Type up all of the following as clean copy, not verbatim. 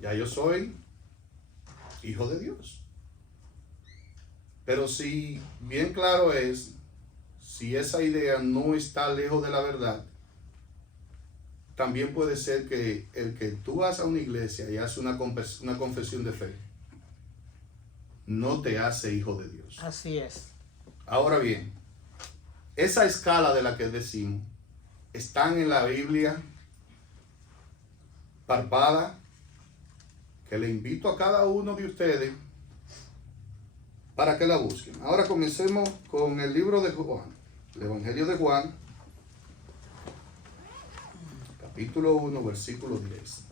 Ya yo soy hijo de Dios. Pero si bien claro es, si esa idea no está lejos de la verdad, también puede ser que el que tú vas a una iglesia y haces una confesión de fe, no te hace hijo de Dios. Así es. Ahora bien, esa escala de la que decimos, están en la Biblia parpada, que le invito a cada uno de ustedes para que la busquen. Ahora comencemos con el libro de Juan, el Evangelio de Juan, capítulo 1, versículo 10.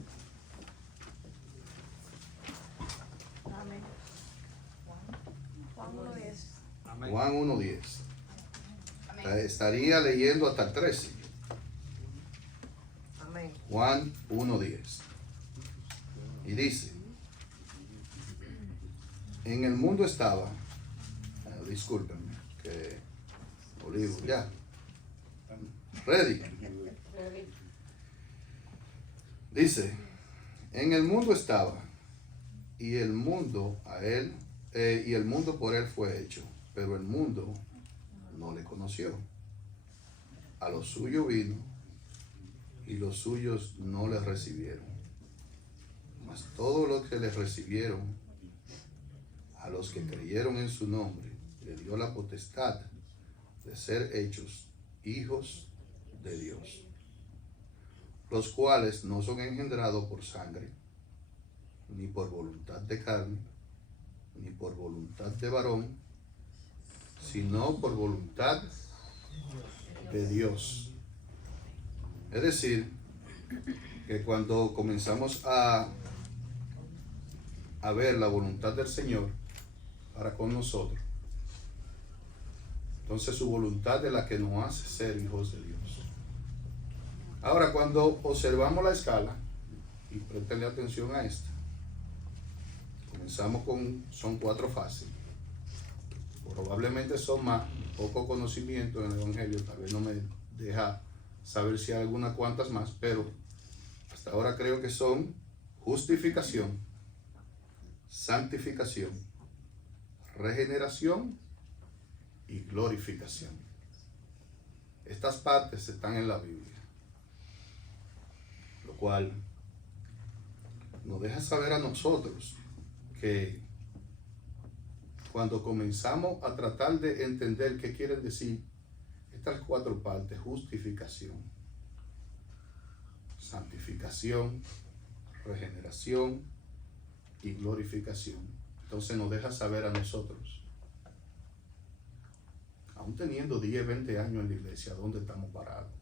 Amén. Juan 1:10. Amén. Juan 1:10. Estaría leyendo hasta el 13. Amén. Juan 1:10. Y dice, en el mundo estaba, discúlpenme, que Olivo, ya, ready. Dice, en el mundo estaba, y el mundo a él, y el mundo por él fue hecho, pero el mundo no le conoció. A lo suyo vino, y los suyos no le recibieron. Mas todos los que le recibieron, a los que creyeron en su nombre, le dio la potestad de ser hechos hijos de Dios, los cuales no son engendrados por sangre, ni por voluntad de carne, ni por voluntad de varón, sino por voluntad de Dios. Es decir, que cuando comenzamos a ver la voluntad del Señor para con nosotros, entonces su voluntad es la que nos hace ser hijos de Dios. Ahora, cuando observamos la escala, y préstenle atención a esta, comenzamos son 4 fases. Probablemente son más, poco conocimiento en el Evangelio, tal vez no me deja saber si hay algunas cuantas más, pero hasta ahora creo que son justificación, santificación, regeneración y glorificación. Estas partes están en la Biblia, lo cual nos deja saber a nosotros que cuando comenzamos a tratar de entender qué quieren decir estas 4 partes, justificación, santificación, regeneración y glorificación, entonces nos deja saber a nosotros, aún teniendo 10, 20 años en la iglesia, dónde estamos parados.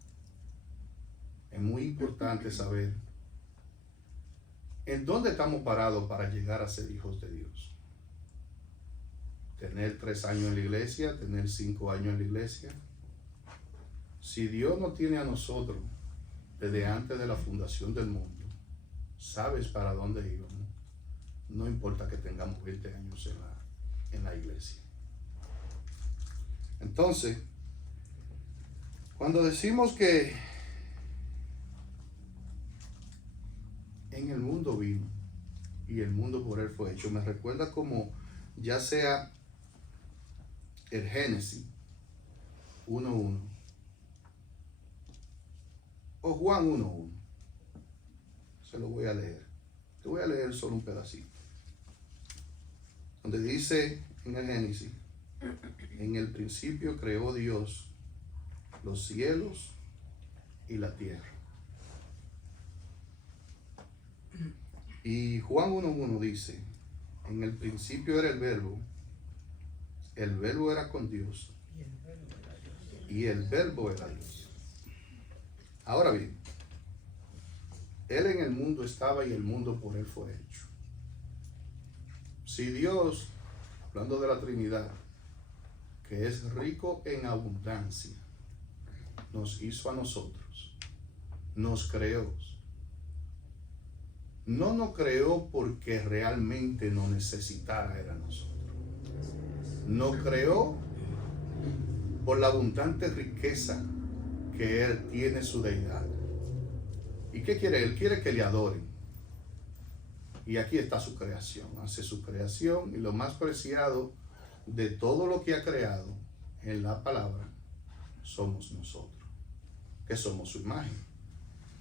Es muy importante saber en dónde estamos parados para llegar a ser hijos de Dios. Tener 3 años en la iglesia, tener 5 años en la iglesia. Si Dios nos tiene a nosotros desde antes de la fundación del mundo, sabes para dónde íbamos. No importa que tengamos 20 años en la iglesia. Entonces, cuando decimos que en el mundo vino y el mundo por él fue hecho, me recuerda como ya sea el Génesis 1:1 o Juan 1:1. Se lo voy a leer. Te voy a leer solo un pedacito. Donde dice en el Génesis, en el principio creó Dios los cielos y la tierra. Y Juan 1:1 dice, en el principio era el verbo era con Dios, y el verbo era Dios. Ahora bien, Él en el mundo estaba y el mundo por Él fue hecho. Si Dios, hablando de la Trinidad, que es rico en abundancia, nos hizo a nosotros, nos creó, no nos creó porque realmente nos necesitara era nosotros. Nos creó por la abundante riqueza que Él tiene su deidad. ¿Y qué quiere? Él quiere que le adoren. Y aquí está su creación. Hace su creación y lo más preciado de todo lo que ha creado en la palabra somos nosotros, que somos su imagen.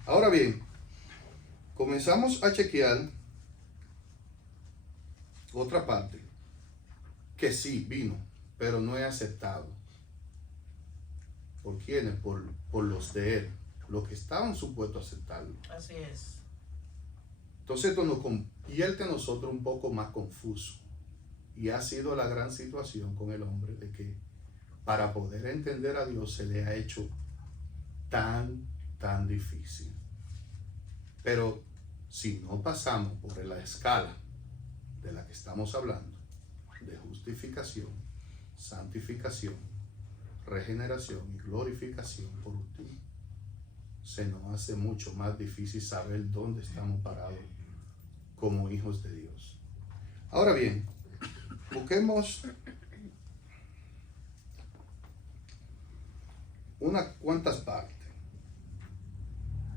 Ahora bien, comenzamos a chequear otra parte que sí vino, pero no es aceptado. ¿Por quiénes? Por los de él, los que estaban supuestos a aceptarlo. Así es. Entonces esto nos convierte a nosotros un poco más confuso. Y ha sido la gran situación con el hombre de que para poder entender a Dios se le ha hecho tan difícil. Pero si no pasamos por la escala de la que estamos hablando, de justificación, santificación, regeneración y glorificación por último, se nos hace mucho más difícil saber dónde estamos parados como hijos de Dios. Ahora bien, busquemos unas cuantas partes.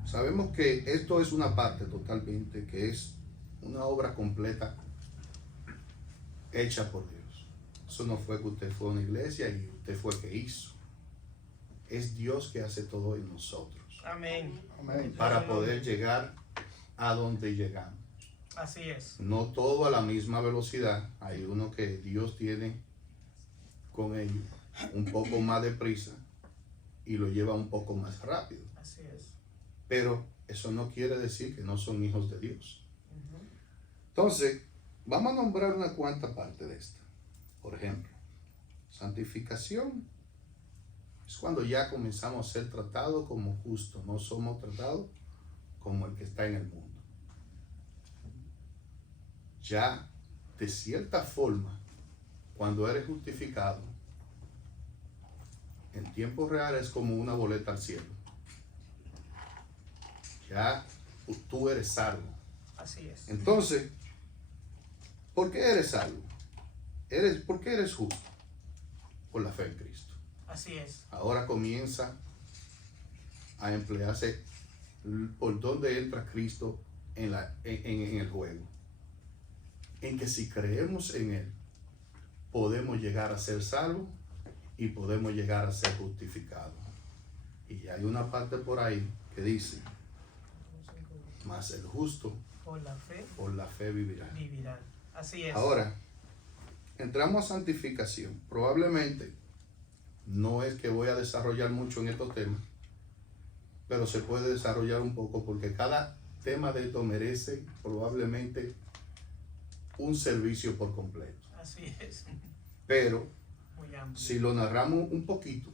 Sabemos que esto es una parte totalmente, que es una obra completa hecha por Dios. Eso no fue que usted fue a una iglesia y usted fue que hizo. Es Dios que hace todo en nosotros. Amén. Amén. Para poder llegar a donde llegamos. Así es. No todo a la misma velocidad. Hay uno que Dios tiene con ellos un poco más de prisa y lo lleva un poco más rápido. Así es. Pero eso no quiere decir que no son hijos de Dios. Ujú. Entonces, vamos a nombrar una cuanta parte de esta. Por ejemplo, santificación es cuando ya comenzamos a ser tratados como justos. No somos tratados como el que está en el mundo. Ya, de cierta forma, cuando eres justificado, en tiempo real es como una boleta al cielo. Ya tú eres salvo. Así es. Entonces, ¿por qué eres salvo? ¿Por qué eres justo? Por la fe en Cristo. Así es. Ahora comienza a emplearse por dónde entra Cristo en el juego. En que si creemos en Él, podemos llegar a ser salvos y podemos llegar a ser justificados. Y hay una parte por ahí que dice, mas el justo por la fe vivirá. Vivirán. Así es. Ahora, entramos a santificación. Probablemente no es que voy a desarrollar mucho en estos temas, pero se puede desarrollar un poco porque cada tema de esto merece probablemente un servicio por completo. Así es. Pero Muy amplio. si lo narramos un poquito,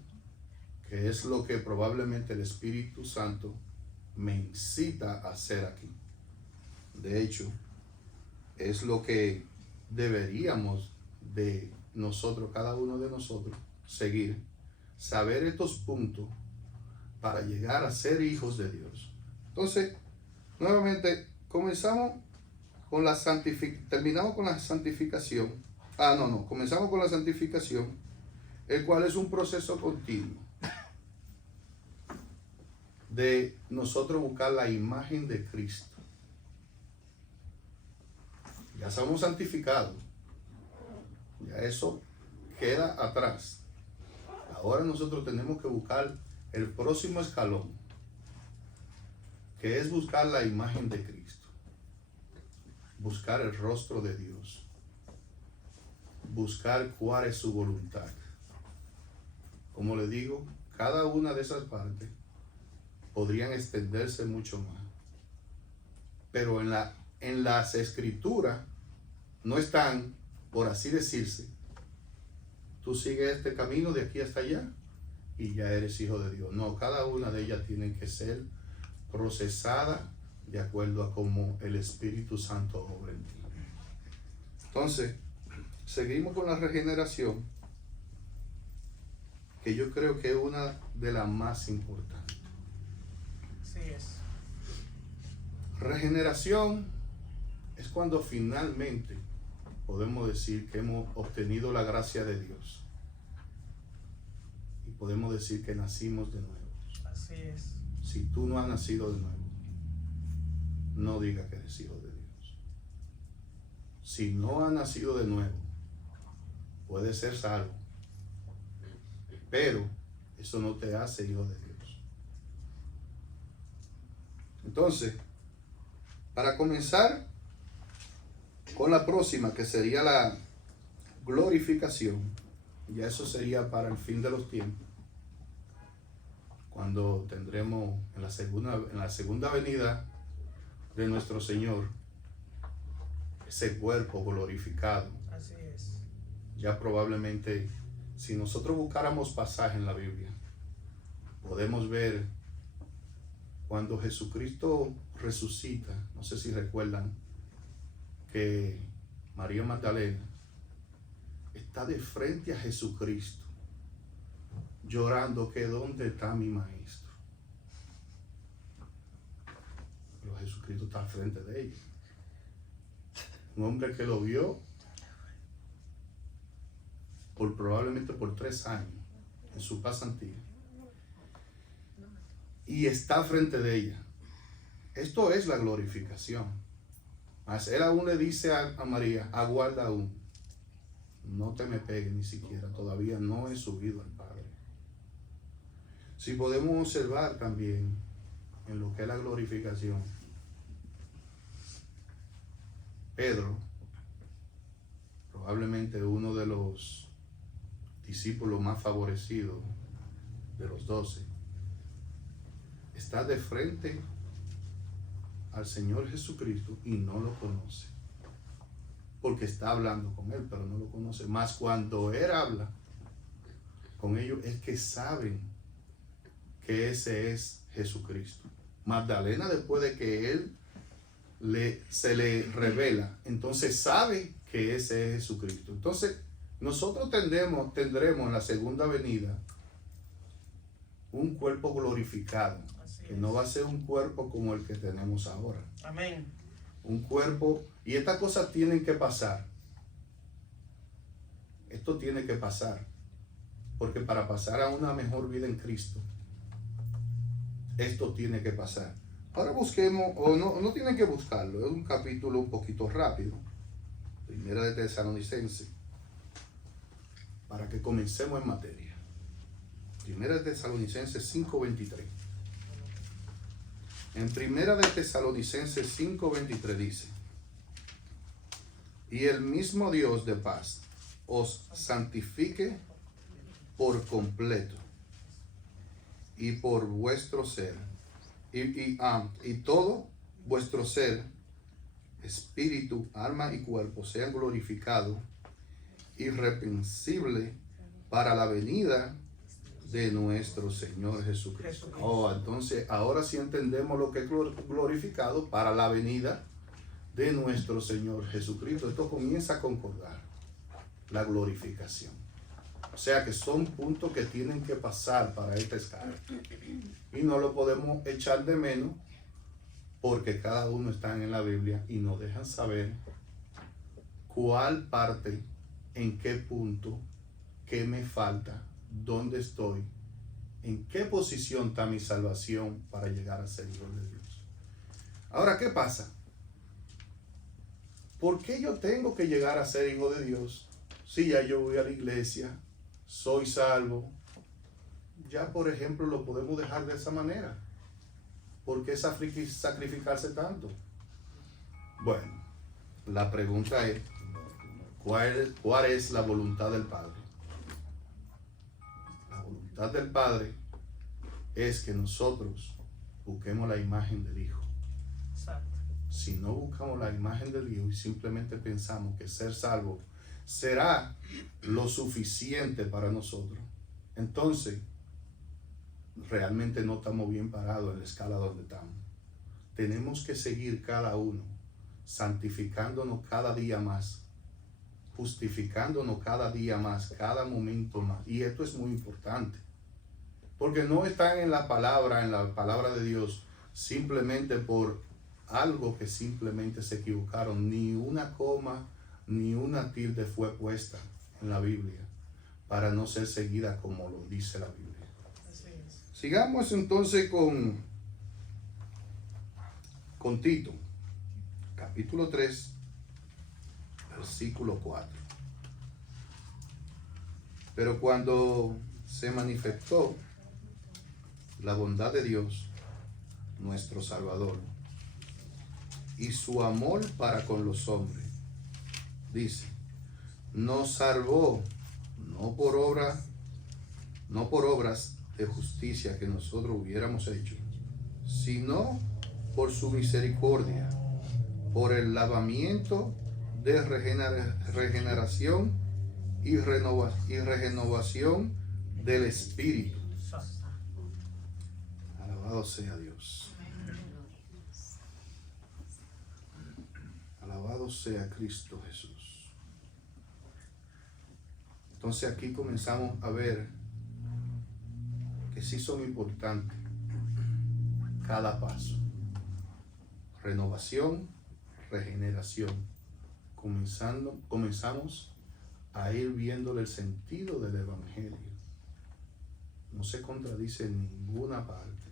que es lo que probablemente el Espíritu Santo me incita a hacer aquí. De hecho, es lo que deberíamos de nosotros, cada uno de nosotros, seguir, saber estos puntos para llegar a ser hijos de Dios. Entonces, nuevamente, terminamos con la santificación. Comenzamos con la santificación, el cual es un proceso continuo de nosotros buscar la imagen de Cristo. Ya somos santificados, ya eso queda atrás. Ahora nosotros tenemos que buscar el próximo escalón, que es buscar la imagen de Cristo, buscar el rostro de Dios, buscar cuál es su voluntad. Como le digo, cada una de esas partes podrían extenderse mucho más, pero en las escrituras no están, por así decirse, tú sigues este camino de aquí hasta allá y ya eres hijo de Dios. No, cada una de ellas tiene que ser procesada de acuerdo a cómo el Espíritu Santo obra en ti. Entonces, seguimos con la regeneración, que yo creo que es una de las más importantes. Así es. Regeneración es cuando finalmente podemos decir que hemos obtenido la gracia de Dios y podemos decir que nacimos de nuevo. Así es. Si tú no has nacido de nuevo, no digas que eres hijo de Dios. si no ha nacido de nuevo, puede ser salvo. Pero eso no te hace hijo de Dios. Entonces, para comenzar con la próxima, que sería la glorificación, ya eso sería para el fin de los tiempos, cuando tendremos en la segunda venida de nuestro Señor ese cuerpo glorificado. Así es. Ya probablemente, si nosotros buscáramos pasaje en la Biblia, podemos ver cuando Jesucristo resucita. No sé si recuerdan que María Magdalena está de frente a Jesucristo llorando que ¿dónde está mi maestro? Pero Jesucristo está frente de ella. Un hombre que lo vio probablemente por 3 años en su pasantía, y está frente de ella. Esto es la glorificación. Mas él aún le dice a María: aguarda aún, no te me pegues ni siquiera, todavía no he subido al Padre. Si podemos observar también en lo que es la glorificación, Pedro, probablemente uno de los discípulos más favorecidos de los 12, está de frente al Señor Jesucristo y no lo conoce, porque está hablando con él, pero no lo conoce. Más cuando él habla con ellos, es que saben que ese es Jesucristo. Magdalena, después de que él se le revela, entonces sabe que ese es Jesucristo. Entonces nosotros tendremos en la segunda venida un cuerpo glorificado, que no va a ser un cuerpo como el que tenemos ahora. Amén. Un cuerpo, y estas cosas tienen que pasar. Esto tiene que pasar, porque para pasar a una mejor vida en Cristo, esto tiene que pasar. Ahora busquemos, o no tienen que buscarlo, es un capítulo un poquito rápido, Primera de Tesalonicenses, para que comencemos en materia. Primera de Tesalonicenses 5:23. En Primera de Tesalonicenses 5:23 dice: y el mismo Dios de paz os santifique por completo, y por vuestro ser, y todo vuestro ser, espíritu, alma y cuerpo, sean glorificados, irreprensible para la venida de nuestro Señor Jesucristo. Oh, entonces ahora sí entendemos lo que es glorificado para la venida de nuestro Señor Jesucristo. Esto comienza a concordar, la glorificación. O sea que son puntos que tienen que pasar para esta escala. Y no lo podemos echar de menos, porque cada uno está en la Biblia y nos dejan saber cuál parte, en qué punto, qué me falta, dónde estoy, en qué posición está mi salvación para llegar a ser hijo de Dios. Ahora, ¿qué pasa? ¿Por qué yo tengo que llegar a ser hijo de Dios si ya yo voy a la iglesia, soy salvo? Ya, por ejemplo, lo podemos dejar de esa manera. ¿Por qué sacrificarse tanto? Bueno, la pregunta es, ¿cuál es la voluntad del Padre? La voluntad del Padre es que nosotros busquemos la imagen del Hijo. Exacto. Si no buscamos la imagen del Hijo y simplemente pensamos que ser salvo será lo suficiente para nosotros, entonces realmente no estamos bien parados en la escala donde estamos. Tenemos que seguir cada uno, santificándonos cada día más, justificándonos cada día más, cada momento más. Y esto es muy importante, porque no están en la palabra de Dios, simplemente por algo que simplemente se equivocaron. Ni una coma ni una tilde fue puesta en la Biblia para no ser seguida como lo dice la Biblia. Así es. Sigamos entonces con Tito, capítulo 3, versículo 4. Pero cuando se manifestó la bondad de Dios, nuestro Salvador, y su amor para con los hombres, dice, nos salvó no por obras de justicia que nosotros hubiéramos hecho, sino por su misericordia, por el lavamiento de regeneración y renovación del Espíritu. Santo. Alabado sea Dios. Alabado sea Cristo Jesús. Entonces aquí comenzamos a ver que sí son importantes cada paso. Renovación, regeneración. Comenzamos a ir viéndole el sentido del Evangelio. No se contradice en ninguna parte.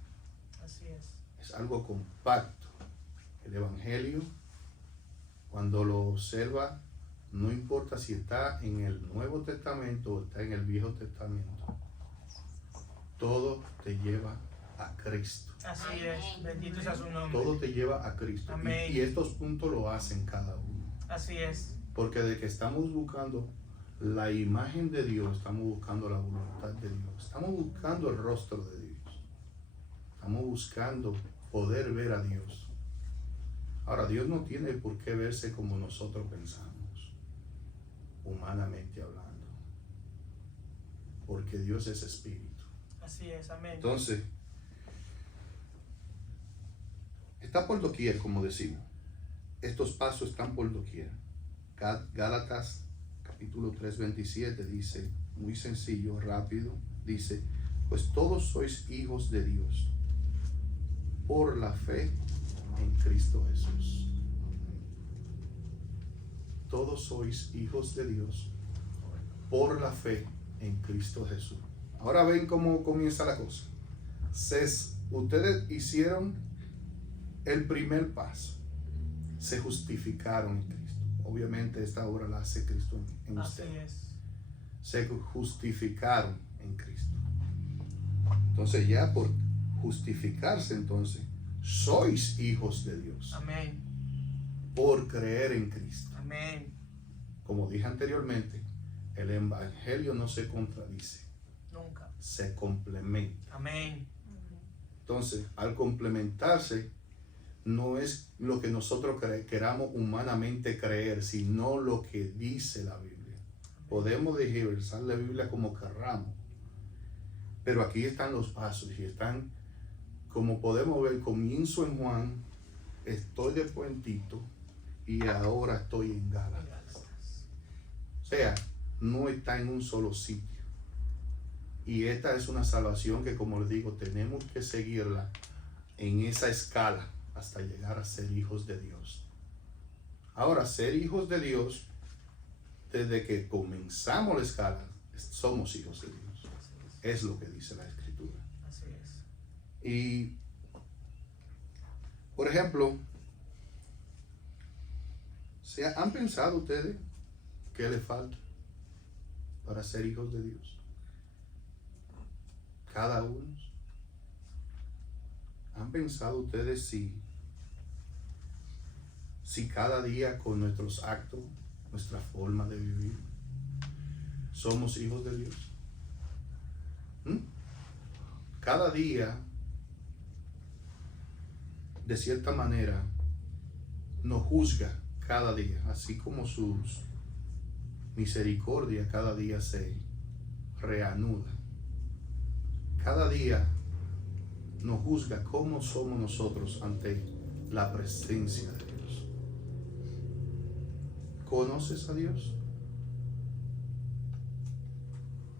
Así es. Es algo compacto. El Evangelio, cuando lo observa, no importa si está en el Nuevo Testamento o está en el Viejo Testamento, todo te lleva a Cristo. Así es. Bendito sea su nombre. Todo te lleva a Cristo. Amén. Y estos puntos lo hacen cada uno. Así es. Porque de que estamos buscando la imagen de Dios, estamos buscando la voluntad de Dios, estamos buscando el rostro de Dios, estamos buscando poder ver a Dios. Ahora, Dios no tiene por qué verse como nosotros pensamos, humanamente hablando, porque Dios es espíritu. Así es. Amén. Entonces, está por doquier, como decimos. Estos pasos están por doquier. Gálatas capítulo 3:27 dice, muy sencillo, rápido, dice, pues todos sois hijos de Dios por la fe en Cristo Jesús. Todos sois hijos de Dios por la fe en Cristo Jesús. Ahora ven cómo comienza la cosa. Ustedes hicieron el primer paso. Se justificaron en Cristo. Obviamente esta obra la hace Cristo en Así ustedes. es. Se justificaron en Cristo. Entonces ya por justificarse, entonces sois hijos de Dios Amén. por creer en Cristo. Amén. Como dije anteriormente, el Evangelio no se contradice, Nunca. se complementa. Amén. Entonces, al complementarse, no es lo que nosotros queramos humanamente creer, sino lo que dice la Biblia. Podemos tergiversar la Biblia como querramos, pero aquí están los pasos y están, como podemos ver, comienzo en Juan, estoy después en Tito y ahora estoy en Gálatas. O sea, no está en un solo sitio. Y esta es una salvación que, como les digo, tenemos que seguirla en esa escala hasta llegar a ser hijos de Dios. Ahora, ser hijos de Dios, desde que comenzamos la escala, somos hijos de Dios. Es lo que dice la Escritura. Así es. Y, por ejemplo, ¿han pensado ustedes qué le falta para ser hijos de Dios? Cada uno. ¿Han pensado ustedes si cada día con nuestros actos, nuestra forma de vivir, somos hijos de Dios? Cada día, de cierta manera, nos juzga cada día, así como sus misericordia cada día se reanuda. Cada día nos juzga cómo somos nosotros ante la presencia de Dios. ¿Conoces a Dios?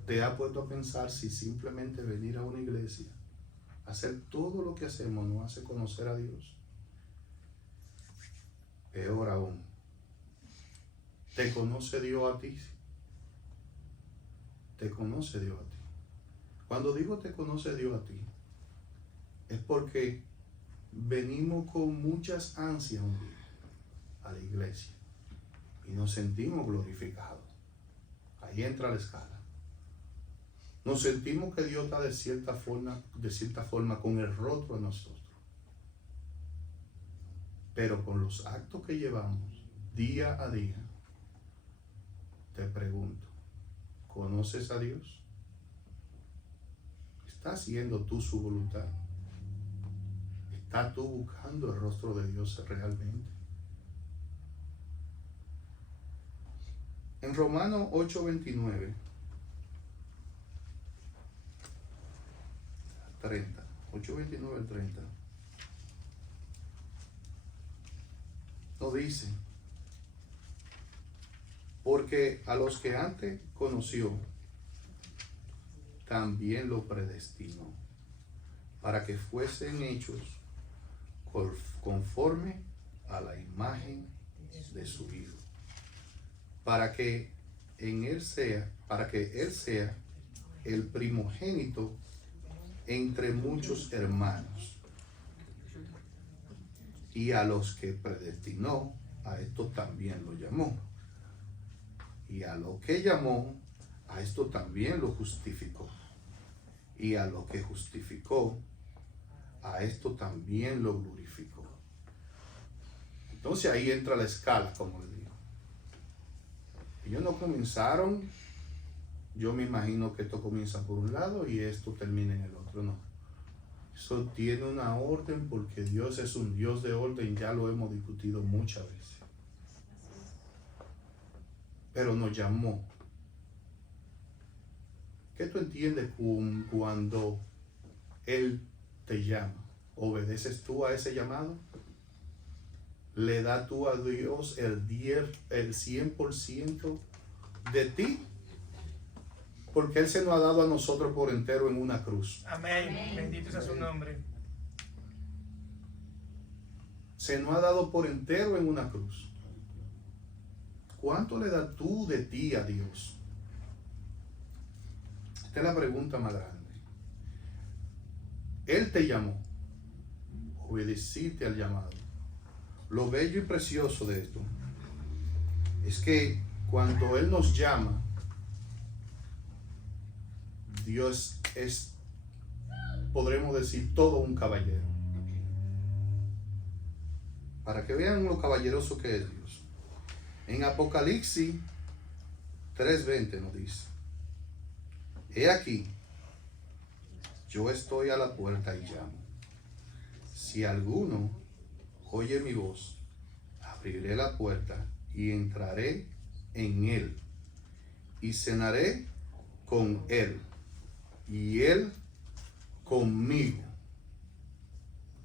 ¿Te ha puesto a pensar si simplemente venir a una iglesia, hacer todo lo que hacemos, nos hace conocer a Dios? Peor aún, ¿te conoce Dios a ti? ¿Te conoce Dios a ti? Cuando digo te conoce Dios a ti, es porque venimos con muchas ansias un día a la iglesia y nos sentimos glorificados. Ahí entra la escala. Nos sentimos que Dios está de cierta forma con el rostro a nosotros. Pero con los actos que llevamos día a día, te pregunto, ¿conoces a Dios? ¿Estás haciendo tú su voluntad? ¿Estás tú buscando el rostro de Dios realmente? En Romanos 8:29 30, 8:29 al 30, nos dice: porque a los que antes conoció, también lo predestinó, para que fuesen hechos conforme a la imagen de su Hijo, para que él sea el primogénito entre muchos hermanos. Y a los que predestinó, a esto también lo llamó. Y a lo que llamó, a esto también lo justificó. Y a lo que justificó, a esto también lo glorificó. Entonces ahí entra la escala, como les digo. Ellos no comenzaron, yo me imagino que esto comienza por un lado y esto termina en el otro. No. Eso tiene una orden, porque Dios es un Dios de orden, ya lo hemos discutido muchas veces. Pero nos llamó. ¿Qué tú entiendes cuando Él te llama? ¿Obedeces tú a ese llamado? ¿Le das tú a Dios el 100% de ti? Porque Él se nos ha dado a nosotros por entero en una cruz. Amén. Bendito sea su nombre. Se nos ha dado por entero en una cruz. ¿Cuánto le das tú de ti a Dios? Esta es la pregunta más grande. Él te llamó. Obedeciste al llamado. Lo bello y precioso de esto es que cuando Él nos llama, Dios es, podremos decir, todo un caballero. Para que vean lo caballeroso que es Dios. En Apocalipsis 3:20 nos dice: he aquí, yo estoy a la puerta y llamo. Si alguno oye mi voz, abriré la puerta y entraré en él y cenaré con él y él conmigo.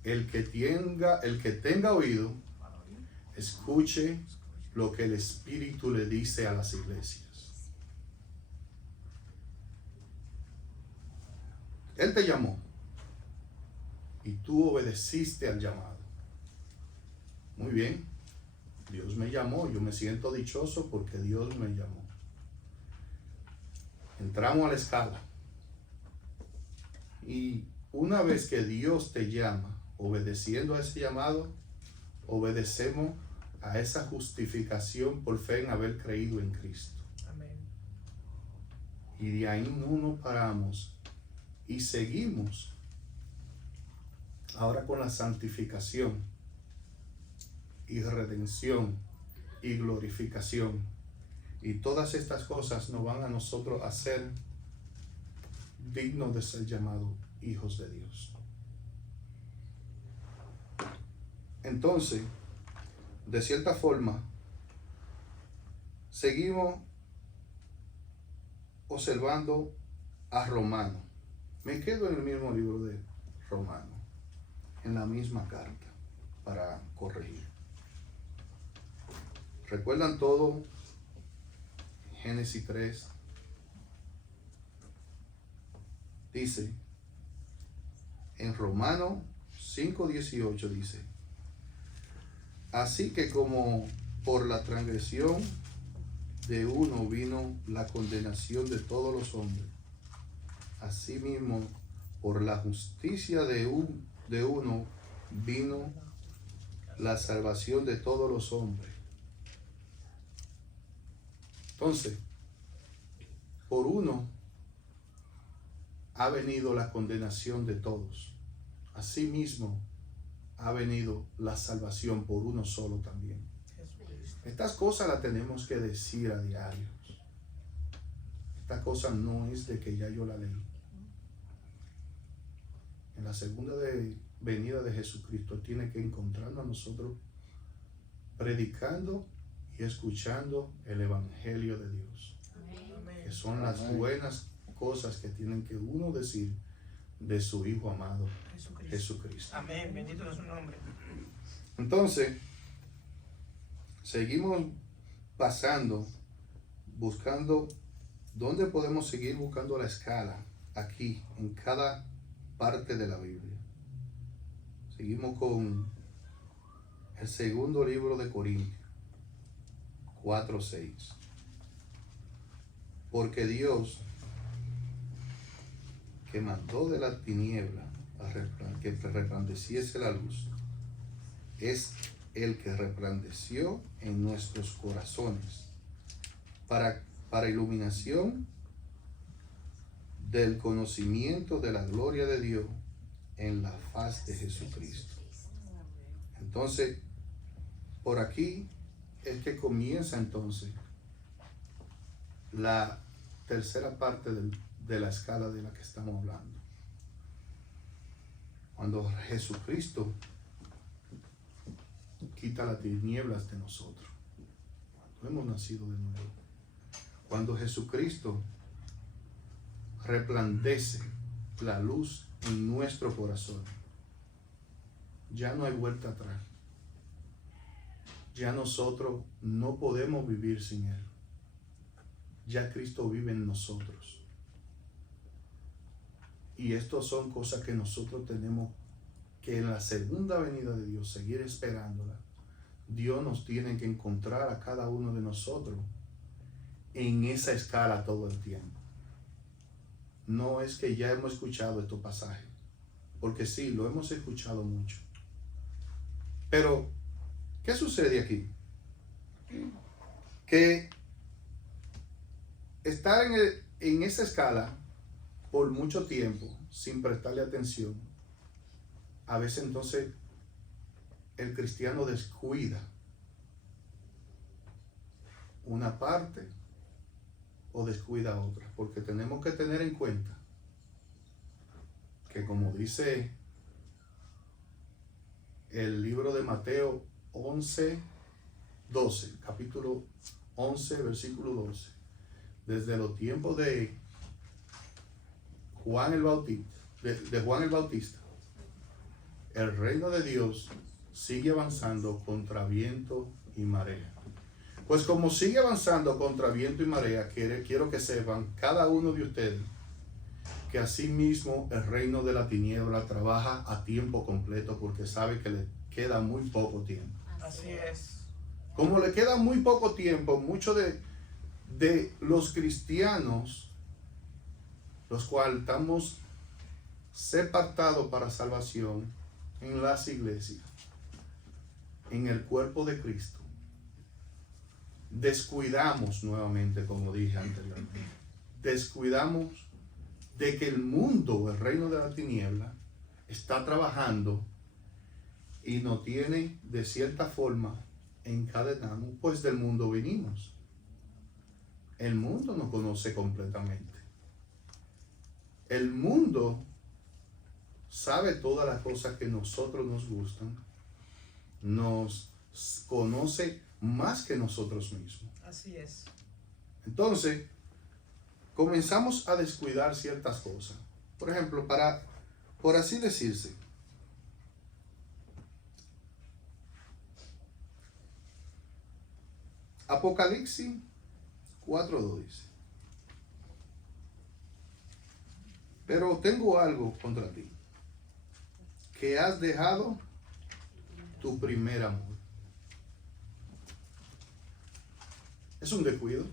El que tenga oído, escuche lo que el Espíritu le dice a las iglesias. Él te llamó y tú obedeciste al llamado. Muy bien, Dios me llamó, yo me siento dichoso porque Dios me llamó. Entramos a la escala. Y una vez que Dios te llama, obedeciendo a ese llamado, obedecemos a esa justificación por fe en haber creído en Cristo. Amén. Y de ahí no nos paramos y seguimos ahora con la santificación y redención y glorificación. Y todas estas cosas nos van a nosotros a ser dignos de ser llamados hijos de Dios. Entonces, de cierta forma, seguimos observando a Romano. Me quedo en el mismo libro de Romano, en la misma carta, para corregir. ¿Recuerdan todo? Génesis 3 dice, en Romano 5:18 dice: así que como por la transgresión de uno vino la condenación de todos los hombres, asimismo por la justicia de uno vino la salvación de todos los hombres. Entonces, por uno ha venido la condenación de todos. Asimismo, ha venido la salvación por uno solo también. Estas cosas las tenemos que decir a diario. Esta cosa no es de que ya yo la leí. En la segunda venida de Jesucristo tiene que encontrarnos a nosotros predicando y escuchando el Evangelio de Dios, que son las buenas cosas que tienen que uno decir de su Hijo amado Jesucristo. Amén, bendito sea su nombre. Entonces, seguimos pasando, buscando dónde podemos seguir buscando la escala aquí, en cada parte de la Biblia. Seguimos con el segundo libro de Corintios 4:6. Porque Dios, que mandó de la tiniebla que resplandeciese la luz, es el que resplandeció en nuestros corazones para iluminación del conocimiento de la gloria de Dios en la faz de Jesucristo. Entonces, por aquí es que comienza entonces la tercera parte de la escala de la que estamos hablando. Cuando Jesucristo quita las tinieblas de nosotros, cuando hemos nacido de nuevo, cuando Jesucristo resplandece la luz en nuestro corazón, ya no hay vuelta atrás. Ya nosotros no podemos vivir sin Él. Ya Cristo vive en nosotros. Y estas son cosas que nosotros tenemos que en la segunda venida de Dios seguir esperándola. Dios nos tiene que encontrar a cada uno de nosotros en esa escala todo el tiempo. No es que ya hemos escuchado estos pasajes, porque sí, lo hemos escuchado mucho. Pero, ¿qué sucede aquí? Que estar en esa escala por mucho tiempo sin prestarle atención, a veces entonces el cristiano descuida una parte o descuida otra, porque tenemos que tener en cuenta que, como dice el libro de Mateo 11:12, capítulo 11, versículo 12, desde los tiempos de Juan el Bautista, el reino de Dios sigue avanzando contra viento y marea. Pues como sigue avanzando contra viento y marea, quiero que sepan cada uno de ustedes que asimismo el reino de la tiniebla trabaja a tiempo completo, porque sabe que le queda muy poco tiempo. Así es. Como le queda muy poco tiempo, muchos de los cristianos, los cuales estamos separados para salvación en las iglesias, en el cuerpo de Cristo, descuidamos nuevamente, como dije anteriormente, descuidamos de que el mundo, el reino de la tiniebla, está trabajando y nos tiene de cierta forma encadenados, pues del mundo venimos. El mundo nos conoce completamente. El mundo sabe todas las cosas que nosotros nos gustan, nos conoce más que nosotros mismos. Así es. Entonces, comenzamos a descuidar ciertas cosas. Por ejemplo, por así decirse, Apocalipsis 4:2 dice: pero tengo algo contra ti, que has dejado tu primer amor. Es un descuido.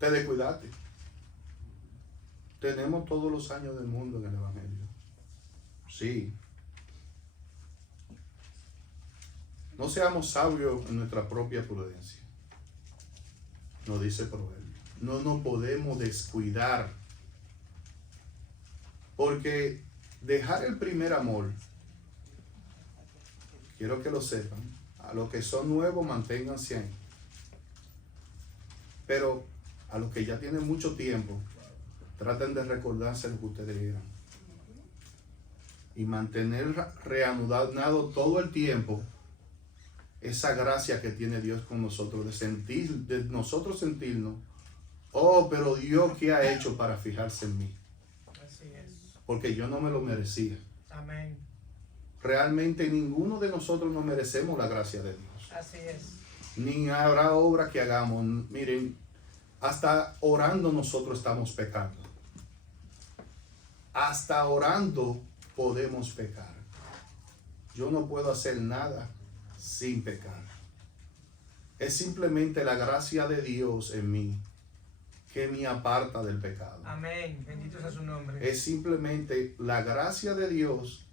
Te descuidaste. Tenemos todos los años del mundo en el Evangelio. Sí. No seamos sabios en nuestra propia prudencia. nos dice Proverbio. No nos podemos descuidar. Porque dejar el primer amor, quiero que lo sepan, a los que son nuevos manténganse ahí. Pero a los que ya tienen mucho tiempo, traten de recordarse lo que ustedes vieron. Y mantener reanudado todo el tiempo esa gracia que tiene Dios con nosotros, de nosotros sentirnos, oh, pero Dios, ¿qué ha hecho para fijarse en mí? Así es. Porque yo no me lo merecía. Amén. Realmente ninguno de nosotros nos merecemos la gracia de Dios. Así es. Ni habrá obra que hagamos. Miren, hasta orando nosotros estamos pecando. Hasta orando podemos pecar. Yo no puedo hacer nada sin pecar. Es simplemente la gracia de Dios en mí que me aparta del pecado. Amén. Bendito sea su nombre. Es simplemente la gracia de Dios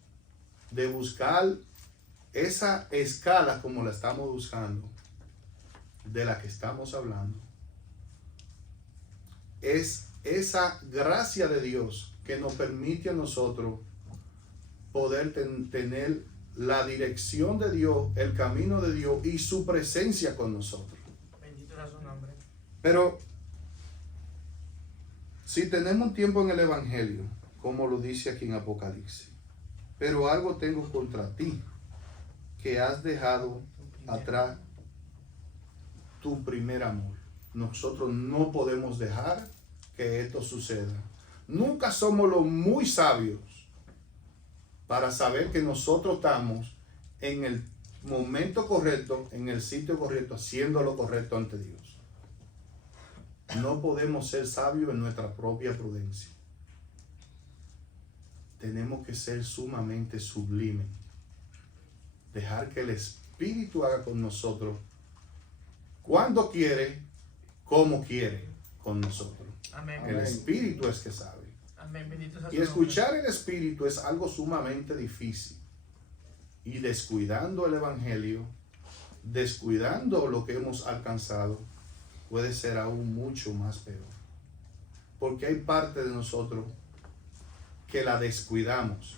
de buscar esa escala como la estamos buscando, de la que estamos hablando. Es esa gracia de Dios que nos permite a nosotros poder tener la dirección de Dios, el camino de Dios y su presencia con nosotros. Bendito sea su nombre. Pero si tenemos un tiempo en el Evangelio, como lo dice aquí en Apocalipsis, pero algo tengo contra ti, que has dejado atrás tu primer amor. Nosotros no podemos dejar que esto suceda. Nunca somos los muy sabios para saber que nosotros estamos en el momento correcto, en el sitio correcto, haciendo lo correcto ante Dios. No podemos ser sabios en nuestra propia prudencia. Tenemos que ser sumamente sublimes. Dejar que el Espíritu haga con nosotros cuando quiere, como quiere con nosotros. Amén. El Espíritu es que sabe. Amén. Bendito sea su Y nombre. escuchar el Espíritu es algo sumamente difícil. Y descuidando el Evangelio, descuidando lo que hemos alcanzado, puede ser aún mucho más peor. Porque hay parte de nosotros que la descuidamos.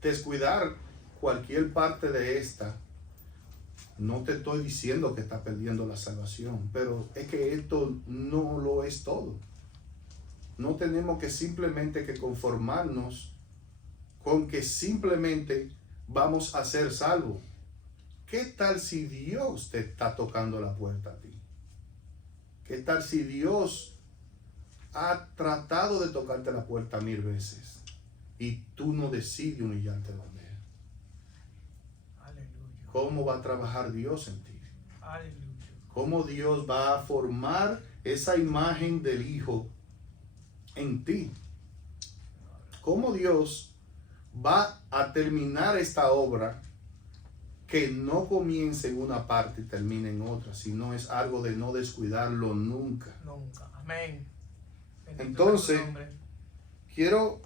Descuidar cualquier parte de esta, no te estoy diciendo que estás perdiendo la salvación, pero es que esto no lo es todo. No tenemos que simplemente que conformarnos con que simplemente vamos a ser salvos. ¿Qué tal si Dios te está tocando la puerta a ti? ¿Qué tal si Dios ha tratado de tocarte la puerta 1000 veces y tú no decides humillarte donde Él? Aleluya. ¿Cómo va a trabajar Dios en ti? Aleluya. ¿Cómo Dios va a formar esa imagen del Hijo en ti? ¿Cómo Dios va a terminar esta obra que no comience en una parte y termine en otra, sino es algo de no descuidarlo nunca? Nunca. Amén. Bendito Entonces, sea su nombre. quiero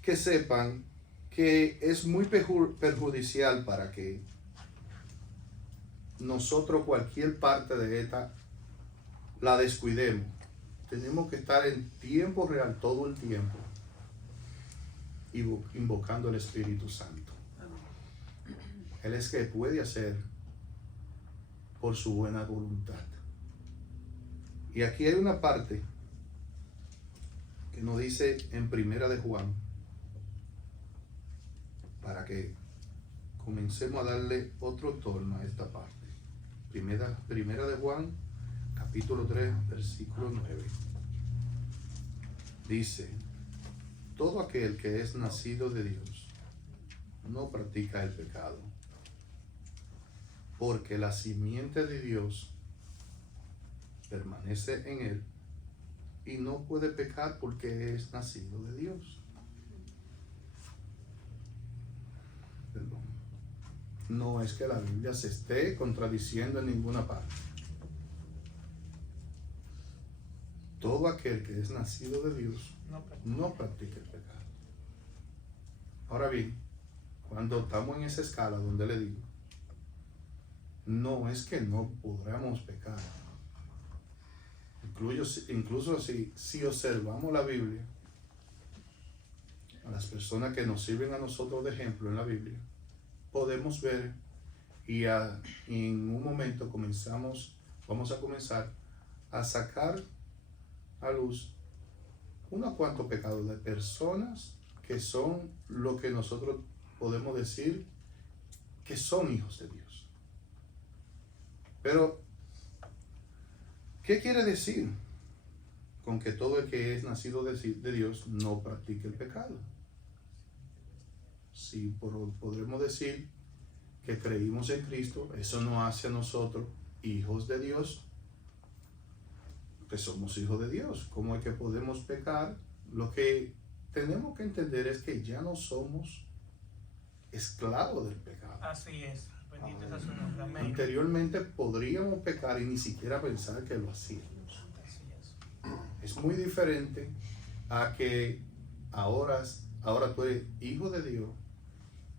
que sepan que es muy perjudicial para que nosotros cualquier parte de esta la descuidemos. Tenemos que estar en tiempo real todo el tiempo invocando el Espíritu Santo. Él es que puede hacer por su buena voluntad. Y aquí hay una parte que nos dice en Primera de Juan, para que comencemos a darle otro tono a esta parte. Primera de Juan, capítulo 3, versículo 9. Dice: todo aquel que es nacido de Dios no practica el pecado, porque la simiente de Dios permanece en él y no puede pecar porque es nacido de Dios. Perdón. No es que la Biblia se esté contradiciendo en ninguna parte. Todo aquel que es nacido de Dios no practica el pecado. Ahora bien, cuando estamos en esa escala donde le digo, no es que no podamos pecar, incluso si observamos la Biblia, a las personas que nos sirven a nosotros de ejemplo en la Biblia, podemos ver y en un momento vamos a comenzar a sacar a luz unos cuantos pecados de personas que son lo que nosotros podemos decir que son hijos de Dios. Pero, ¿qué quiere decir con que todo el que es nacido de Dios no practique el pecado? Sí, podremos decir que creímos en Cristo, eso nos hace a nosotros hijos de Dios, que somos hijos de Dios. ¿Cómo es que podemos pecar? Lo que tenemos que entender es que ya no somos esclavos del pecado. Así es. Bendito sea su nombre. Amén. Anteriormente podríamos pecar y ni siquiera pensar que lo hacíamos. Así es. Es muy diferente a que ahora tú eres hijo de Dios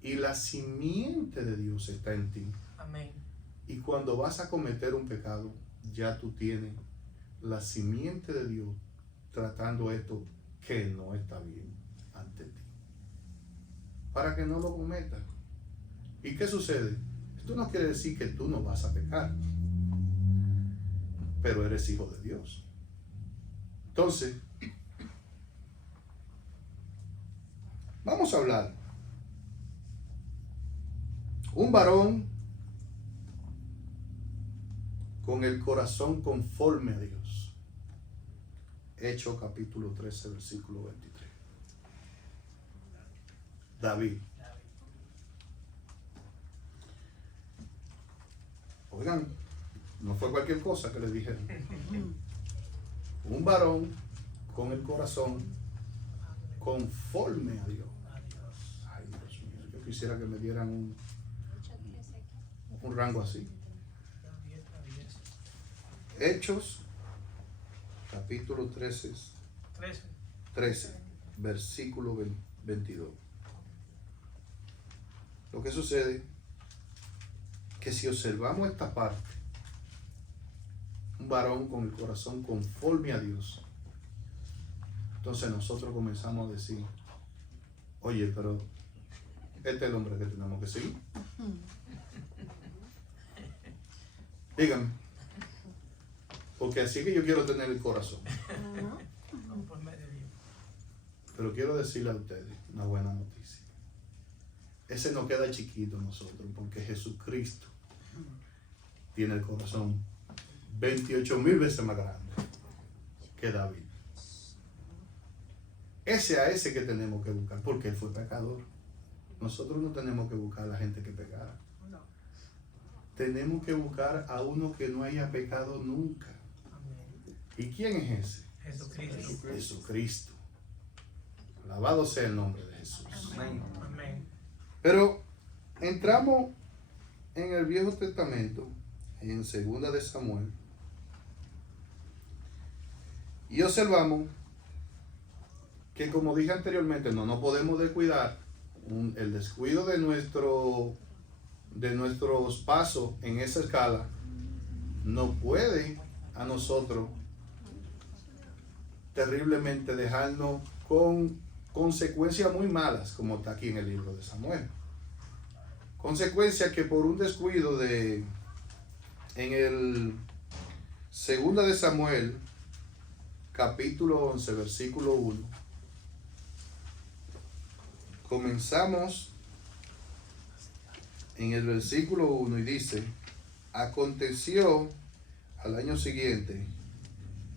y la simiente de Dios está en ti. Amén. Y cuando vas a cometer un pecado, ya tú tienes la simiente de Dios tratando esto que no está bien ante ti, para que no lo cometas. ¿Y qué sucede? Esto no quiere decir que tú no vas a pecar, pero eres hijo de Dios. Entonces, vamos a hablar. Un varón con el corazón conforme a Dios. Hechos capítulo 13, versículo 23. David. Oigan, no fue cualquier cosa que le dijeron. Un varón con el corazón conforme a Dios. Ay, Dios mío, yo quisiera que me dieran un rango así. Hechos, capítulo 13, versículo 22. Lo que sucede que si observamos esta parte, un varón con el corazón conforme a Dios, entonces nosotros comenzamos a decir, oye, pero este es el hombre que tenemos que seguir. Díganme, porque así que yo quiero tener el corazón. Conforme de Dios. Pero quiero decirle a ustedes una buena noticia. Ese no queda chiquito en nosotros, porque Jesucristo tiene el corazón 28,000 veces más grande que David. Ese que tenemos que buscar, porque él fue pecador. Nosotros no tenemos que buscar a la gente que pecara. No. Tenemos que buscar a uno que no haya pecado nunca. Amén. ¿Y quién es ese? Jesucristo. Jesucristo. Alabado sea el nombre de Jesús. Amén. Amén. Pero entramos en el Viejo Testamento, en 2 de Samuel, y observamos que, como dije anteriormente, no nos podemos descuidar. El descuido de nuestros pasos en esa escala no puede a nosotros terriblemente dejarnos con consecuencias muy malas, como está aquí en el libro de Samuel. Consecuencias que por un descuido en el 2 de Samuel, capítulo 11, versículo 1, comenzamos en el versículo 1 y dice: aconteció al año siguiente,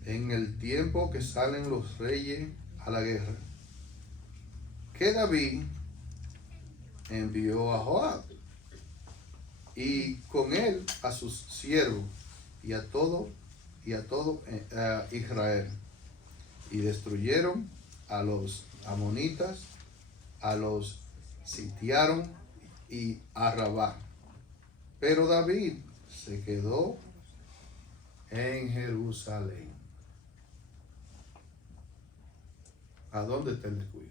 en el tiempo que salen los reyes a la guerra, que David envió a Joab y con él a sus siervos y a todo Israel, y destruyeron a los amonitas, a los sitiaron y a Rabá. Pero David se quedó en Jerusalén. ¿A dónde está el descuido?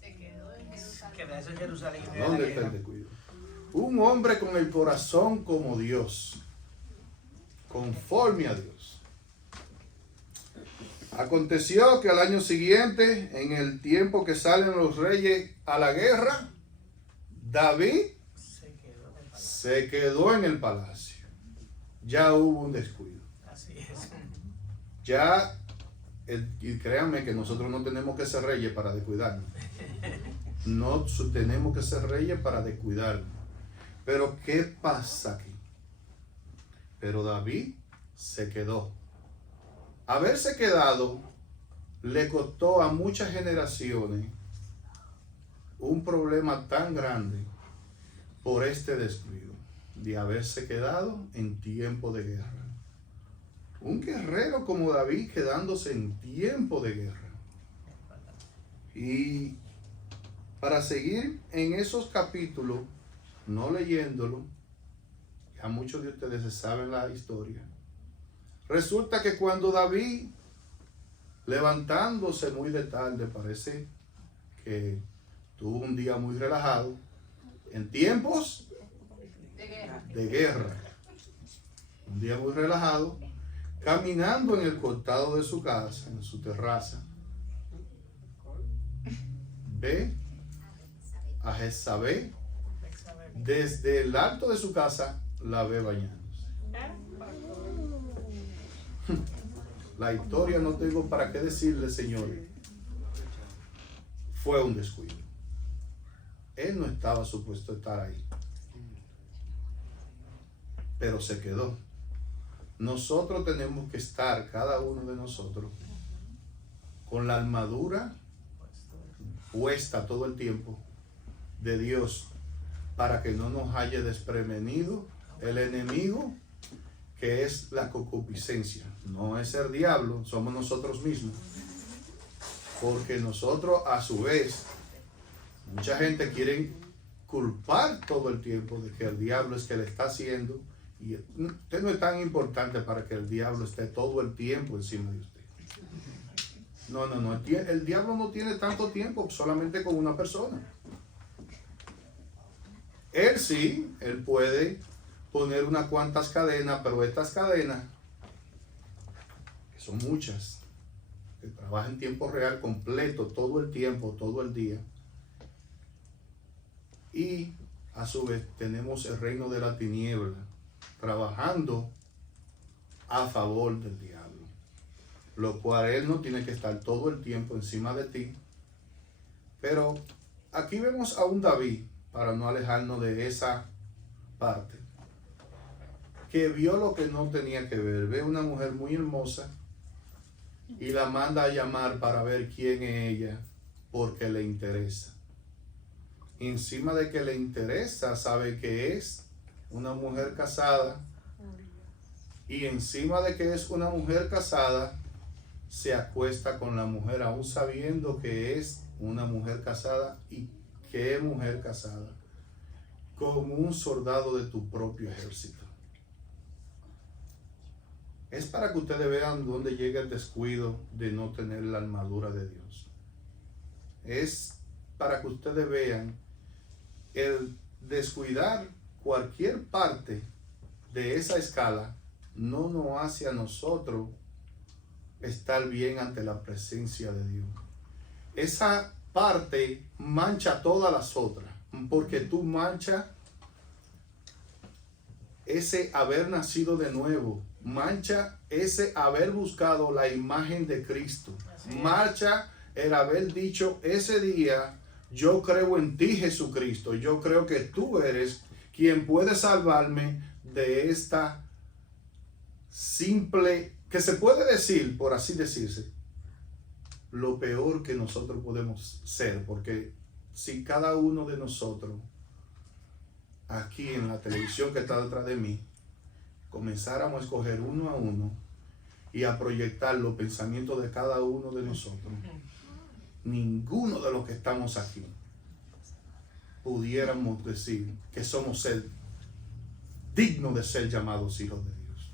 Se quedó en Jerusalén. Quedarse en Jerusalén. ¿A dónde está el descuido? Un hombre con el corazón como Dios, conforme a Dios, Aconteció que al año siguiente, en el tiempo que salen los reyes a la guerra, David Se quedó se quedó en en el palacio. el palacio. Ya hubo un descuido. Así es. Ya, y créanme que nosotros no tenemos que ser reyes para descuidarnos. No tenemos que ser reyes para descuidarnos. Pero ¿qué pasa aquí? Pero David se quedó. Haberse quedado le costó a muchas generaciones un problema tan grande por este descuido de haberse quedado en tiempo de guerra. Un guerrero como David quedándose en tiempo de guerra. Y para seguir en esos capítulos, no leyéndolo, ya muchos de ustedes se saben la historia. Resulta que cuando David, levantándose muy de tarde, parece que tuvo un día muy relajado, en tiempos de guerra, un día muy relajado, caminando en el costado de su casa, en su terraza, ve a Jezabel desde el alto de su casa, la ve bañándose. La historia no tengo para qué decirle, señores. Fue un descuido. Él no estaba supuesto a estar ahí, pero se quedó. Nosotros tenemos que estar, cada uno de nosotros, con la armadura puesta todo el tiempo de Dios, para que no nos haya desprevenido el enemigo, que es la concupiscencia. No es el diablo, somos nosotros mismos. Porque nosotros, a su vez, mucha gente quiere culpar todo el tiempo de que el diablo es que le está haciendo. Y usted no es tan importante para que el diablo esté todo el tiempo encima de usted. No. El diablo no tiene tanto tiempo solamente con una persona. Él sí, él puede poner unas cuantas cadenas, pero estas cadenas, que son muchas, que trabajan en tiempo real completo, todo el tiempo, todo el día. Y a su vez tenemos el reino de la tiniebla trabajando a favor del diablo, lo cual él no tiene que estar todo el tiempo encima de ti. Pero aquí vemos a un David, para no alejarnos de esa parte, que vio lo que no tenía que ver. Ve una mujer muy hermosa y la manda a llamar para ver quién es ella, porque le interesa. Encima de que le interesa, sabe que es una mujer casada, y encima de que es una mujer casada, se acuesta con la mujer aún sabiendo que es una mujer casada. ¿Y qué mujer casada? Con un soldado de tu propio ejército. Es para que ustedes vean dónde llega el descuido de no tener la armadura de Dios. Es para que ustedes vean el descuidar cualquier parte de esa escala no nos hace a nosotros estar bien ante la presencia de Dios. Esa parte mancha todas las otras, porque tú manchas ese haber nacido de nuevo, mancha ese haber buscado la imagen de Cristo, mancha el haber dicho ese día: yo creo en ti, Jesucristo, yo creo que tú eres quien puede salvarme de esta simple, que se puede decir, por así decirse, lo peor que nosotros podemos ser. Porque si cada uno de nosotros, aquí en la televisión que está detrás de mí, comenzáramos a escoger uno a uno y a proyectar los pensamientos de cada uno de nosotros, ninguno de los que estamos aquí pudiéramos decir que somos dignos de ser llamados hijos de Dios.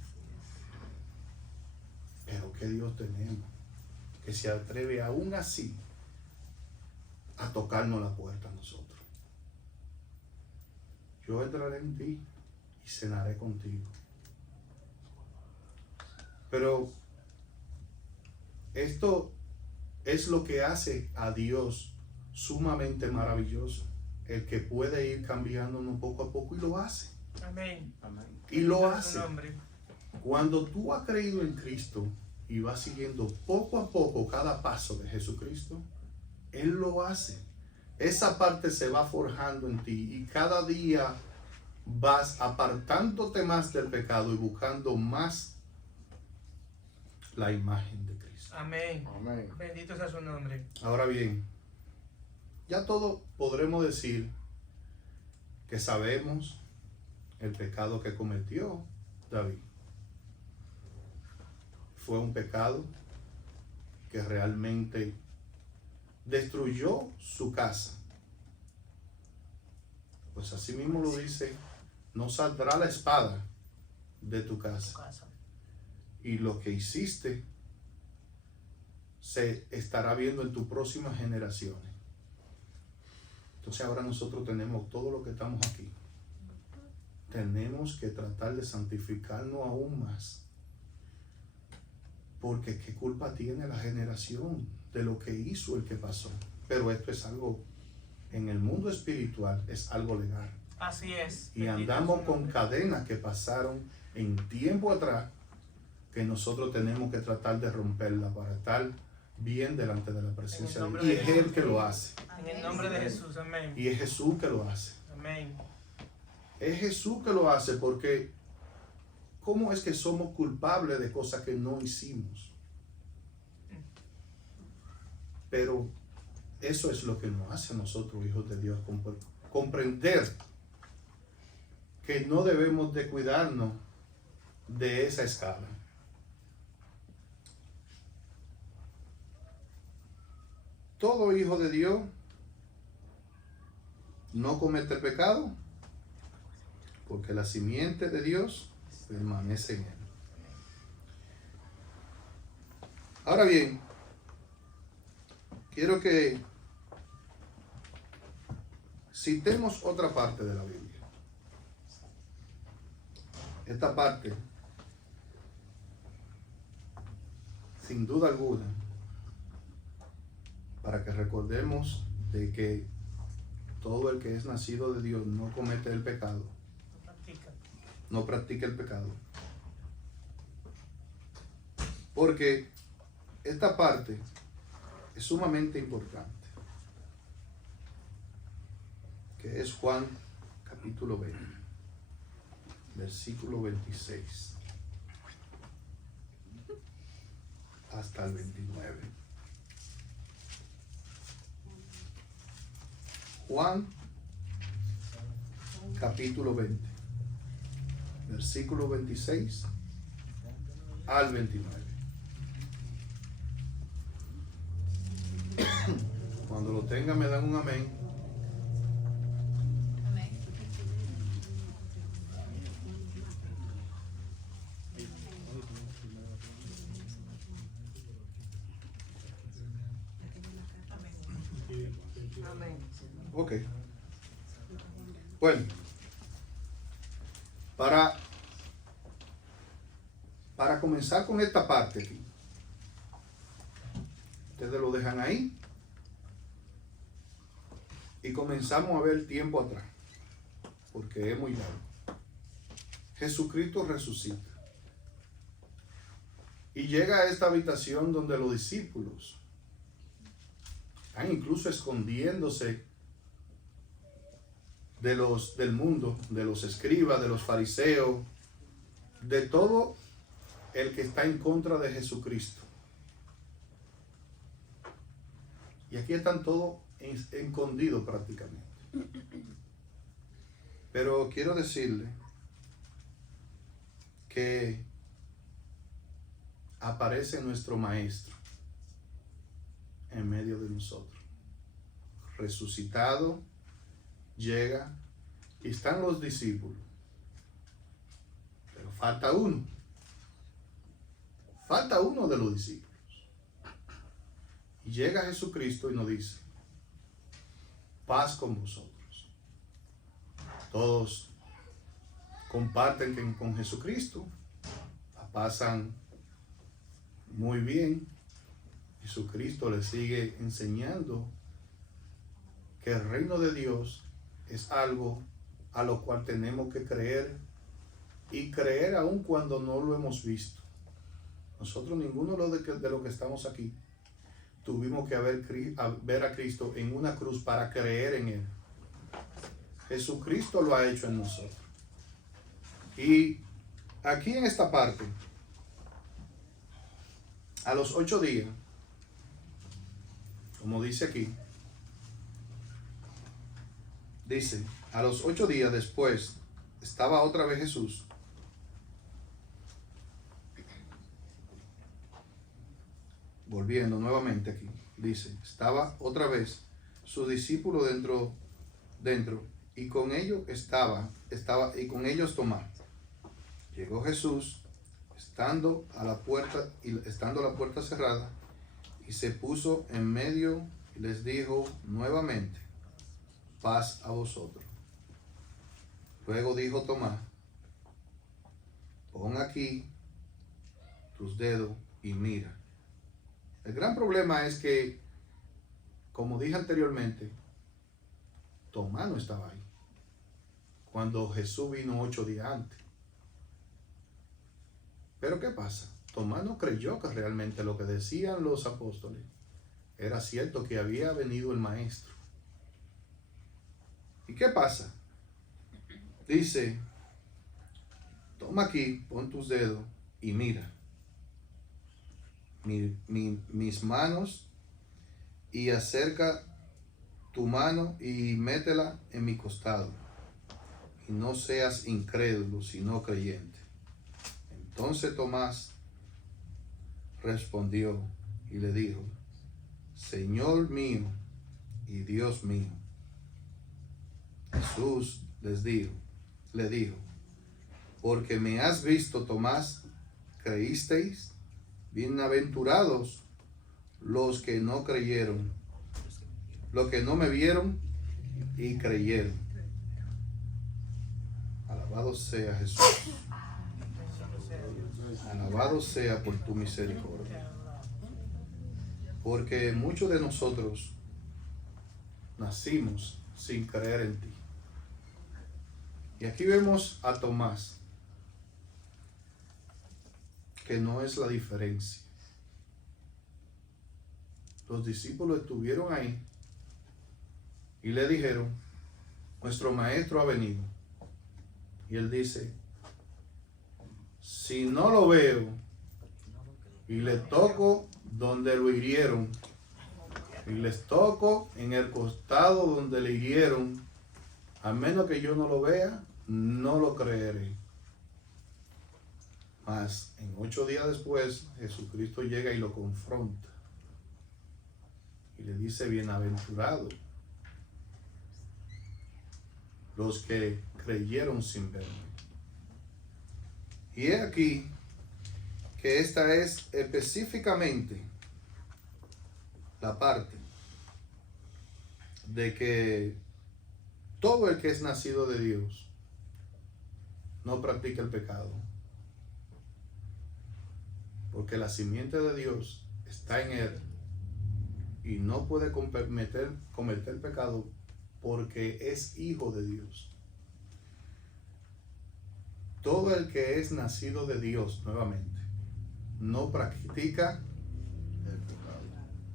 Pero qué Dios tenemos, que se atreve aún así a tocarnos la puerta a nosotros. Yo entraré en ti y cenaré contigo. Pero esto es lo que hace a Dios sumamente maravilloso. El que puede ir cambiándonos poco a poco y lo hace. Amén. Y lo En hace. su nombre. Cuando tú has creído en Cristo y vas siguiendo poco a poco cada paso de Jesucristo, Él lo hace. Esa parte se va forjando en ti y cada día vas apartándote más del pecado y buscando más la imagen de Cristo. Amén. Amén. Bendito sea su nombre. Ahora bien, ya todos podremos decir que sabemos el pecado que cometió David. Fue un pecado que realmente destruyó su casa. Pues así mismo lo dice, no saldrá la espada de tu Tu casa. casa. Y lo que hiciste se estará viendo en tus próximas generaciones. Entonces ahora nosotros tenemos, todo lo que estamos aquí, tenemos que tratar de santificarnos aún más. Porque qué culpa tiene la generación de lo que hizo el que pasó. Pero esto es algo, en el mundo espiritual, es algo legal. Así es. Y Bendito andamos su con nombre. cadenas que pasaron en tiempo atrás, que nosotros tenemos que tratar de romperla para estar bien delante de la presencia de En el Dios. Y nombre es de Él Jesús. que lo hace. En el nombre de Jesús. Amén. Y es Jesús que lo hace. Amén. Es Jesús que lo hace porque ¿cómo es que somos culpables de cosas que no hicimos? Pero eso es lo que nos hace a nosotros, hijos de Dios, comprender que no debemos de cuidarnos de esa escala. Todo hijo de Dios no comete pecado porque la simiente de Dios permanece en él. Ahora bien, quiero que citemos otra parte de la Biblia. Esta parte, sin duda alguna, para que recordemos de que todo el que es nacido de Dios no comete el pecado, Practica. no practica el pecado. Porque esta parte es sumamente importante, que es Juan capítulo 20, versículo 26 hasta el 29. Juan capítulo 20, versículo 26 al 29. Cuando lo tengan me dan un amén. Amén. Ok. Bueno, para comenzar con esta parte aquí, ustedes lo dejan ahí y comenzamos a ver tiempo atrás, porque es muy largo. Jesucristo resucita y llega a esta habitación donde los discípulos están incluso escondiéndose del mundo, de los escribas, de los fariseos, de todo el que está en contra de Jesucristo. Y aquí están todos escondidos prácticamente. Pero quiero decirle que aparece nuestro Maestro en medio de nosotros, resucitado, llega y están los discípulos, pero falta uno de los discípulos, y llega Jesucristo y nos dice: paz con vosotros. Todos comparten con Jesucristo, la pasan muy bien, Jesucristo le sigue enseñando que el reino de Dios es algo a lo cual tenemos que creer, y creer aun cuando no lo hemos visto. Nosotros, ninguno de los que estamos aquí, tuvimos que ver a Cristo en una cruz para creer en Él. Jesucristo lo ha hecho en nosotros. Y aquí en esta parte, a los 8 días, como dice aquí, dice, a los 8 días después, estaba otra vez Jesús volviendo nuevamente aquí, dice, estaba otra vez su discípulo dentro, y con ellos y con ellos Tomás. Llegó Jesús, estando la puerta cerrada, y se puso en medio y les dijo nuevamente, paz a vosotros. Luego dijo Tomás, pon aquí tus dedos y mira. El gran problema es que, como dije anteriormente, Tomás no estaba ahí cuando Jesús vino 8 días antes. Pero ¿qué pasa? Tomás no creyó que realmente lo que decían los apóstoles era cierto, que había venido el Maestro. ¿Y qué pasa? Dice, toma aquí, pon tus dedos y mira mis manos, y acerca tu mano y métela en mi costado, y no seas incrédulo, sino creyente. Entonces Tomás respondió y le dijo, Señor mío y Dios mío. Jesús le dijo, porque me has visto, Tomás, creísteis. Bienaventurados los que no creyeron, los que no me vieron y creyeron. Alabado sea Jesús. Alabado sea por tu misericordia. Porque muchos de nosotros nacimos sin creer en ti. Y aquí vemos a Tomás, que no es la diferencia. Los discípulos estuvieron ahí y le dijeron, nuestro maestro ha venido. Y él dice, si no lo veo y le toco donde lo hirieron, y les toco en el costado donde le hirieron, a menos que yo no lo vea, no lo creeré. Mas en 8 días después, Jesucristo llega y lo confronta. Y le dice, bienaventurados los que creyeron sin verme. Y he aquí que esta es específicamente la parte de que todo el que es nacido de Dios no practica el pecado. Porque la simiente de Dios está en él y no puede cometer pecado porque es hijo de Dios. Todo el que es nacido de Dios, nuevamente, no practica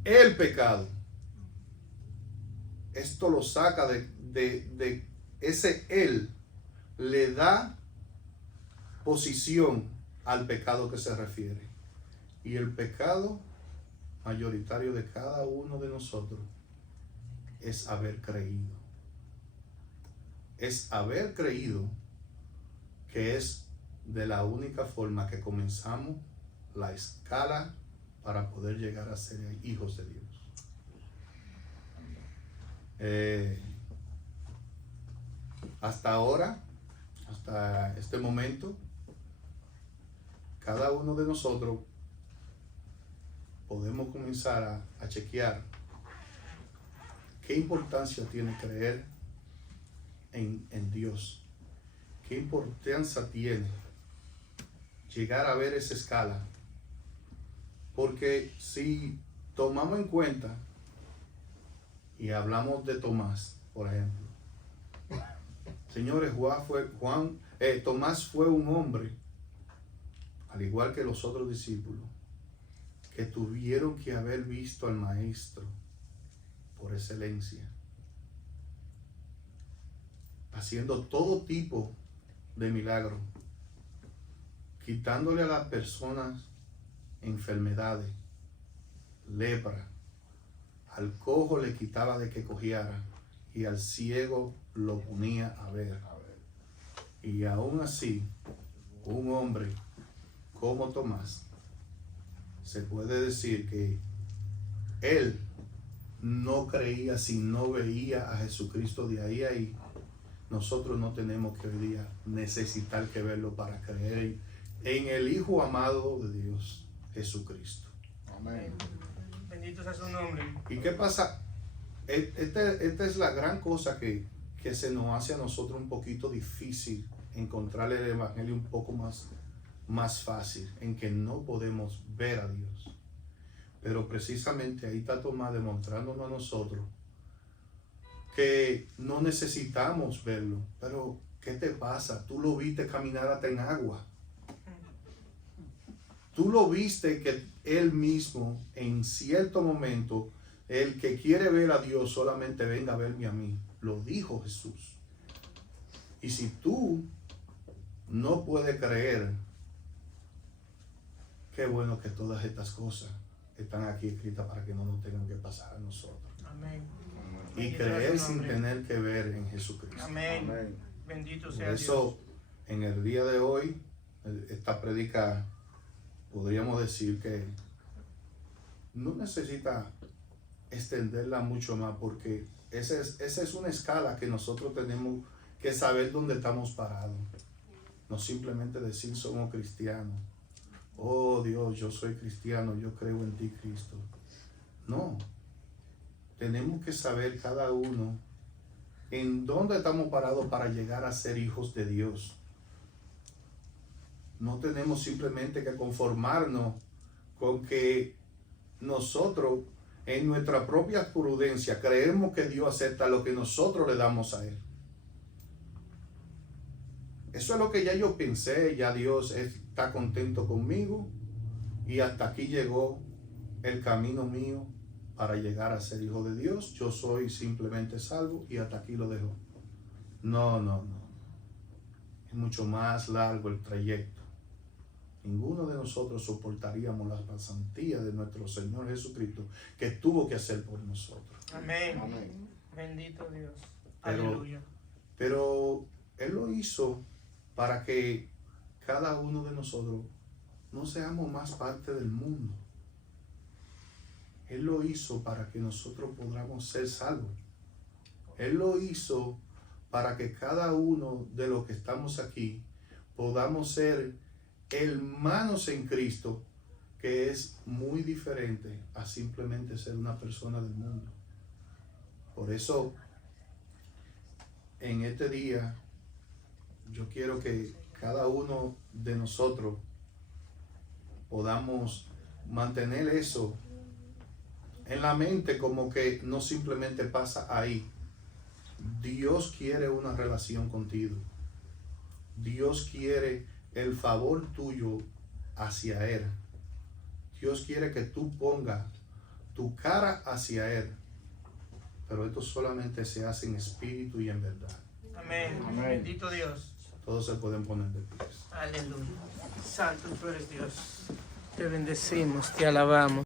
el pecado. Esto lo saca de ese él, le da posición al pecado que se refiere. Y el pecado mayoritario de cada uno de nosotros es haber creído. Es haber creído que es de la única forma que comenzamos la escala para poder llegar a ser hijos de Dios. Hasta ahora, hasta este momento, cada uno de nosotros podemos comenzar a chequear qué importancia tiene creer en Dios, qué importancia tiene llegar a ver esa escala, porque si tomamos en cuenta y hablamos de Tomás, por ejemplo. Señores, Tomás fue un hombre, al igual que los otros discípulos, que tuvieron que haber visto al Maestro por excelencia, haciendo todo tipo de milagros, quitándole a las personas enfermedades, lepra, al cojo le quitaba de que cogiera y al ciego lo ponía a ver. Y aún así, un hombre como Tomás, se puede decir que él no creía si no veía a Jesucristo de ahí. Nosotros no tenemos que hoy día necesitar que verlo para creer en el Hijo amado de Dios, Jesucristo. Amén. Bendito sea su nombre. ¿Y qué pasa? Esta es la gran cosa que se nos hace a nosotros un poquito difícil encontrar el Evangelio un poco más fácil, en que no podemos ver a Dios. Pero precisamente ahí está Tomás demostrándonos a nosotros que no necesitamos verlo. Pero ¿qué te pasa? Tú lo viste caminar hasta en agua. Tú lo viste que él mismo en cierto momento, el que quiere ver a Dios solamente venga a verme a mí. Lo dijo Jesús. Y si tú no puedes creer, qué bueno que todas estas cosas están aquí escritas para que no nos tengan que pasar a nosotros. Amén. Y Bendito creer sea su sin nombre. tener que ver en Jesucristo. Amén. Amén. Bendito Por sea eso, en el día de hoy, esta prédica, podríamos decir que no necesita extenderla mucho más, porque esa es una escala que nosotros tenemos que saber dónde estamos parados. No simplemente decir somos cristianos. Oh Dios, yo soy cristiano, yo creo en ti, Cristo. No. Tenemos que saber cada uno en dónde estamos parados para llegar a ser hijos de Dios. No tenemos simplemente que conformarnos con que nosotros en nuestra propia prudencia creemos que Dios acepta lo que nosotros le damos a Él. Eso es lo que ya yo pensé, ya Dios está contento conmigo y hasta aquí llegó el camino mío para llegar a ser hijo de Dios. Yo soy simplemente salvo y hasta aquí lo dejo. No. Es mucho más largo el trayecto. Ninguno de nosotros soportaríamos la pasantía de nuestro Señor Jesucristo que tuvo que hacer por nosotros. Dios. Amén. Amén. Bendito Dios. Pero- Aleluya. Pero Él lo hizo para que cada uno de nosotros no seamos más parte del mundo. Él lo hizo para que nosotros podamos ser salvos. Él lo hizo para que cada uno de los que estamos aquí podamos ser hermanos en Cristo, que es muy diferente a simplemente ser una persona del mundo. Por eso, en este día, yo quiero que cada uno de nosotros podamos mantener eso en la mente, como que no simplemente pasa ahí. Dios quiere una relación contigo. Dios quiere el favor tuyo hacia Él. Dios quiere que tú pongas tu cara hacia Él. Pero esto solamente se hace en espíritu y en verdad. Amén. Amén. Bendito Dios. Todos se pueden poner de pies. Aleluya. Santo tú eres Dios. Te bendecimos, te alabamos.